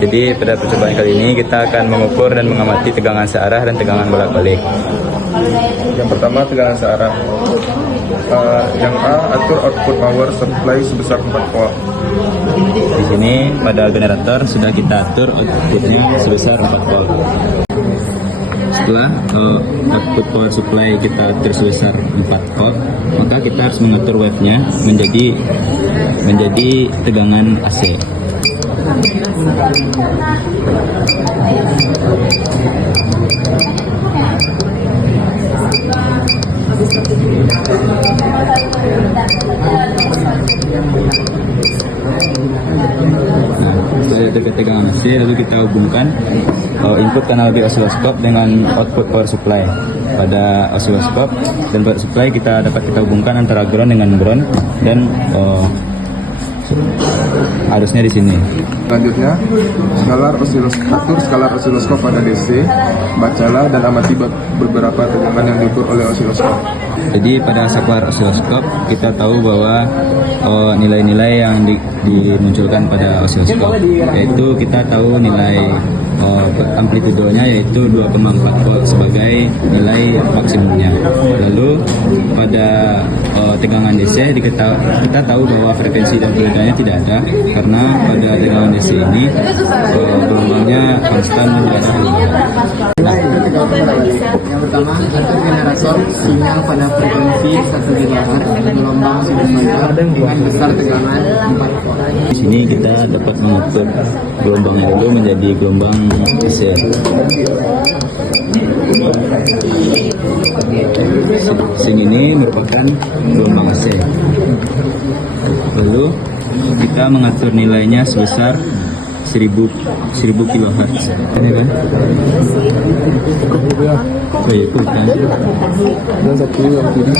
Jadi pada percobaan kali ini kita akan mengukur dan mengamati tegangan searah dan tegangan bolak-balik. Yang pertama, tegangan searah. Yang A, atur output power supply sebesar 4 volt. Di sini pada generator sudah kita atur outputnya sebesar 4 volt. Setelah output power supply kita atur sebesar 4 volt, maka kita harus mengatur wave-nya menjadi tegangan AC. Setelah diatur ke tegangan AC, lalu kita hubungkan input kanal B osiloskop dengan output power supply. Pada osiloskop dan power supply kita hubungkan antara ground dengan ground dan arusnya di sini. Selanjutnya, atur skalar osiloskop pada DC, bacalah dan amati beberapa tegangan yang diukur oleh osiloskop. Jadi pada saklar osiloskop kita tahu bahwa nilai-nilai yang dimunculkan pada osiloskop, yaitu kita tahu nilai amplitudonya yaitu 2,4 volt sebagai nilai maksimumnya. Lalu pada tegangan DC kita tahu bahwa frekuensi dan penurutannya tidak ada, karena pada tegangan DC ini gelombangnya konstan. Yang pertama, atur generator sinyal pada frekuensi 1 GHz gelombang sinusoidal dengan besar tegangan 4 volt. Di sini kita dapat mengatur gelombang dulu menjadi gelombang DC. Sing ini merupakan gelombang AC. Lalu kita mengatur nilainya sebesar 1000 kHz. Ini kan? Oh iya, itu kan. Dan satu yang kiri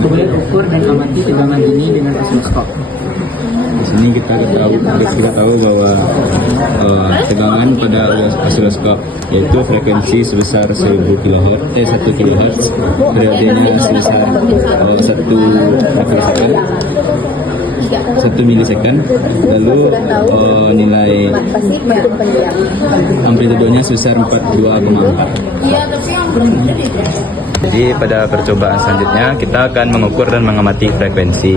Kemudian ukur dan amati tegangan ini dengan osiloskop. Di sini kita tahu bahwa tegangan pada osiloskop yaitu frekuensi sebesar 1 kHz, periodenya sebesar 1 milisecond, lalu nilai amplitudonya sebesar 42,4. Jadi pada percobaan selanjutnya kita akan mengukur dan mengamati frekuensi.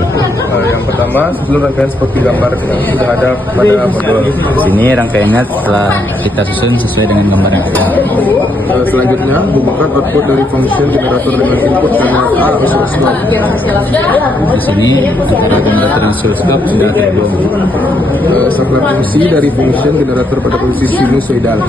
Yang pertama, sebelum rangkaian seperti gambar yang sudah ada pada modul. Di sini rangkaiannya telah kita susun sesuai dengan gambar yang ada. Selanjutnya, hubungkan output dari function generator dengan input kanal A osiloskop. Di sini antara generator dan osiloskop sudah terhubung. Saklar fungsi dari function generator pada posisi sinusoidal.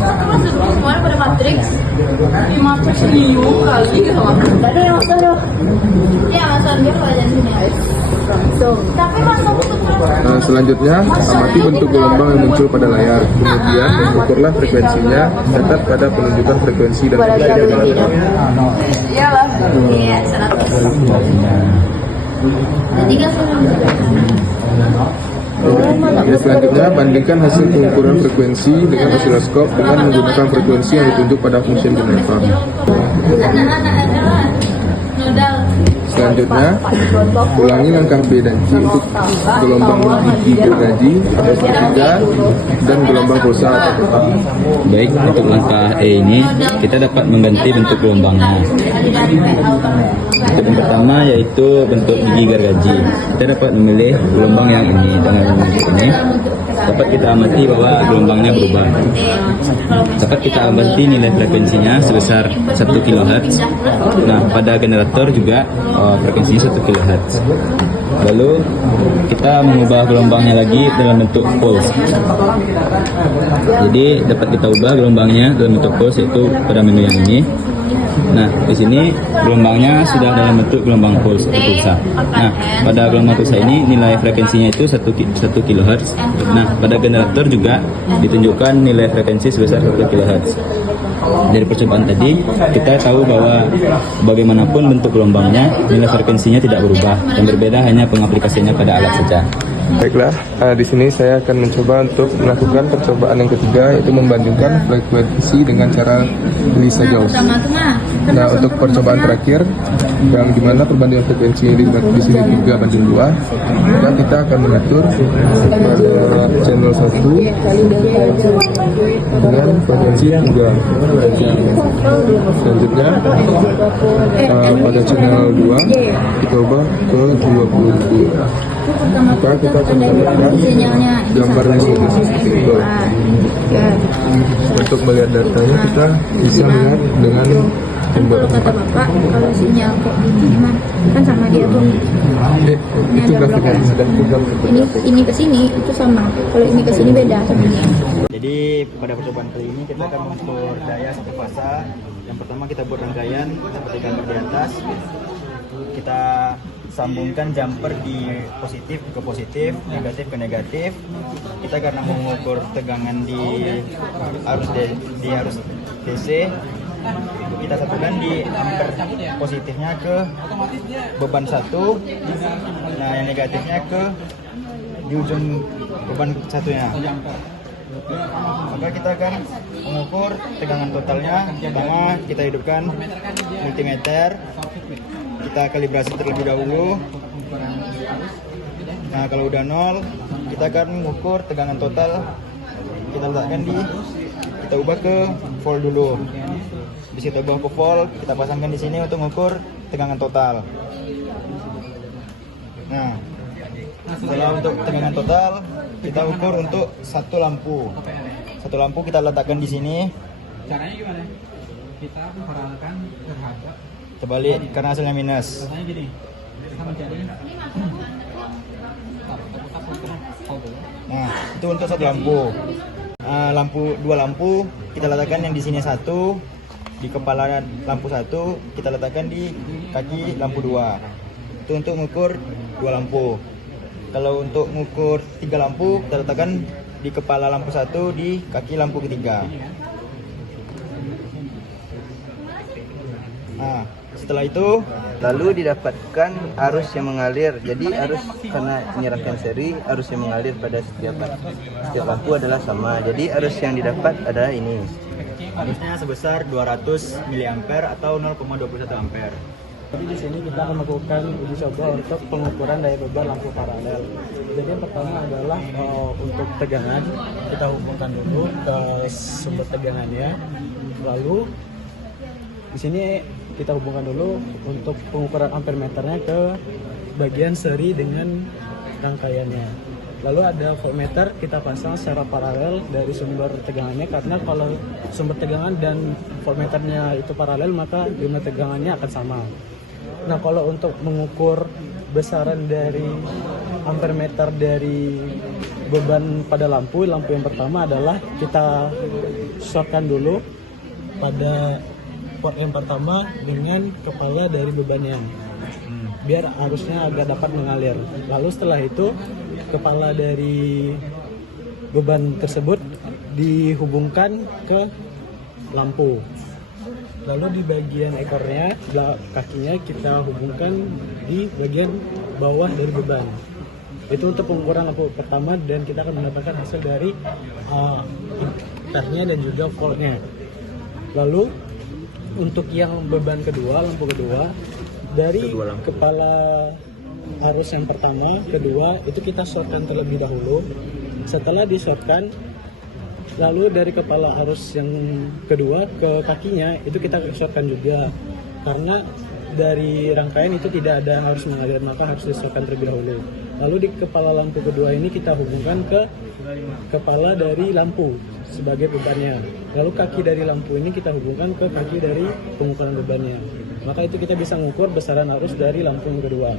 Selanjutnya, amati bentuk gelombang yang muncul pada layar. Kemudian, ukurlah frekuensinya, catat pada penunjukan frekuensi dan fungsi generator. Selanjutnya, bandingkan hasil pengukuran frekuensi dengan osiloskop dengan menggunakan frekuensi yang ditunjuk pada function generator. Selanjutnya, ulangi langkah B dan C untuk gelombang gigahertz atau sepertiga dan gelombang pulsa atau tetap. Baik, untuk langkah E ini kita dapat mengganti bentuk gelombangnya. Untuk yang pertama yaitu bentuk gigi gergaji. Kita dapat memilih gelombang yang ini. Dengan bentuk ini dapat kita amati bahwa gelombangnya berubah. Dapat kita amati nilai frekuensinya sebesar 1 kHz. Nah, pada generator juga frekuensinya 1 kHz. Lalu kita mengubah gelombangnya lagi dalam bentuk pulse. Jadi dapat kita ubah gelombangnya dalam bentuk pulse, yaitu pada menu yang ini. Nah, di sini gelombangnya sudah dalam bentuk gelombang pulsa. Nah, pada gelombang pulsa ini nilai frekuensinya itu 1 kHz. Nah, pada generator juga ditunjukkan nilai frekuensi sebesar 1 kHz. Dari percobaan tadi, kita tahu bahwa bagaimanapun bentuk gelombangnya, nilai frekuensinya tidak berubah dan berbeda hanya pengaplikasiannya pada alat saja. Baiklah, di sini saya akan mencoba untuk melakukan percobaan yang ketiga, yaitu membandingkan frekuensi dengan cara Lisa Gauss. Nah, untuk percobaan terakhir, yang dimana perbandingan frekuensi di sini 3:2, maka kita akan mengatur channel 1 dengan frekuensi 3. Selanjutnya pada channel 2 kita ubah ke 20. Maka kita akan mendapatkan gambarnya seperti itu. Untuk melihat datanya kita bisa melihat dengan Kalau kata bapak, kalau sinyal kayak gini gimana? Kan sama dia tuh. Ini itu ada grafiknya blok. sedang program Ini ke sini itu sama. Kalau ini ke sini beda sama ini. Jadi pada percobaan kali ini kita akan mengukur daya satu fasa. Yang pertama kita buat rangkaian seperti gambar di atas. Kita sambungkan jumper di positif ke positif, negatif ke negatif. Kita karena mengukur tegangan di arus DC, kita satukan di ampere positifnya ke beban 1. Nah, yang negatifnya ke di ujung beban satunya. Maka kita akan mengukur tegangan totalnya. Pertama kita hidupkan multimeter, kita kalibrasi terlebih dahulu. Nah, kalau udah 0, kita akan mengukur tegangan total. Kita letakkan kita ubah ke volt dulu. Di situ ubah ke volt, kita pasangkan di sini untuk mengukur tegangan total. Nah, setelah untuk tegangan total, kita ukur untuk satu lampu. Satu lampu kita letakkan di sini. Caranya gimana? Kita memperhatikan terhadap Terbalik karena hasilnya minus. caranya gini. Kita mencari Nah, itu untuk satu lampu. Dua lampu kita letakkan yang di sini satu, di kepala lampu satu, kita letakkan di kaki lampu 2. Itu untuk mengukur 2 lampu. Kalau untuk mengukur 3 lampu, kita letakkan di kepala lampu 1, di kaki lampu ketiga. Nah, setelah itu lalu didapatkan arus yang mengalir. Jadi arus karena ini rangkaian seri, arus yang mengalir pada setiap lampu adalah sama. Jadi arus yang didapat adalah ini. Arusnya sebesar 200 mA atau 0,21 ampere. Jadi di sini kita akan melakukan uji coba untuk pengukuran daya beban lampu paralel. Jadi yang pertama adalah untuk tegangan, kita hubungkan dulu ke sumber tegangannya. Lalu di sini kita hubungkan dulu untuk pengukuran ampermeternya ke bagian seri dengan rangkaiannya. Lalu ada voltmeter kita pasang secara paralel dari sumber tegangannya, karena kalau sumber tegangan dan voltmeternya itu paralel maka jumlah tegangannya akan sama. Nah, kalau untuk mengukur besaran dari ampermeter dari beban pada lampu yang pertama adalah kita shortkan dulu pada port yang pertama dengan kepala dari bebannya, biar arusnya agak dapat mengalir. Lalu setelah itu kepala dari beban tersebut dihubungkan ke lampu. Lalu di bagian ekornya, kakinya kita hubungkan di bagian bawah dari beban. Itu untuk pengukuran lampu pertama, dan kita akan mendapatkan hasil dari ampernya dan juga voltnya. Lalu untuk yang beban kedua, lampu kedua, dari kepala arus yang pertama, kedua, itu kita shortkan terlebih dahulu. Setelah di-shortkan, lalu dari kepala arus yang kedua ke kakinya, itu kita shortkan juga. Karena dari rangkaian itu tidak ada harus mengalir, maka harus di-shortkan terlebih dahulu. Lalu di kepala lampu kedua ini kita hubungkan ke kepala dari lampu sebagai bebannya. Lalu kaki dari lampu ini kita hubungkan ke kaki dari pengukuran bebannya. Maka itu kita bisa mengukur besaran arus dari lampu yang kedua.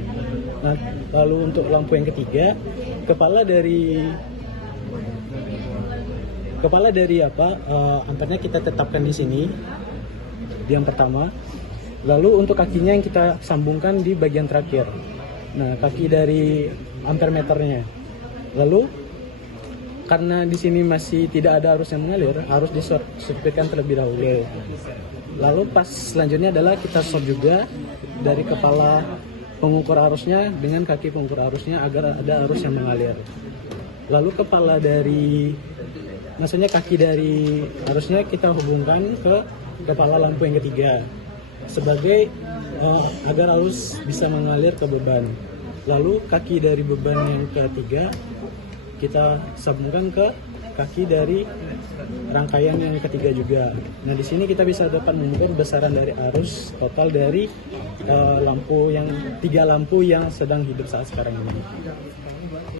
Nah, lalu untuk lampu yang ketiga, kepala dari ampernya kita tetapkan di sini, di yang pertama. Lalu untuk kakinya yang kita sambungkan di bagian terakhir. Nah, kaki dari ampermeternya. Lalu karena di sini masih tidak ada arus yang mengalir, harus di-short-circuitkan terlebih dahulu. Lalu pas selanjutnya adalah kita short juga dari kepala pengukur arusnya dengan kaki pengukur arusnya agar ada arus yang mengalir. Lalu kaki dari arusnya kita hubungkan ke kepala lampu yang ketiga sebagai agar arus bisa mengalir ke beban. Lalu kaki dari beban yang ketiga kita sambungkan ke kaki dari rangkaian yang ketiga juga. Nah, di sini kita bisa dapat mengukur besaran dari arus total dari lampu yang 3 lampu yang sedang hidup saat sekarang ini.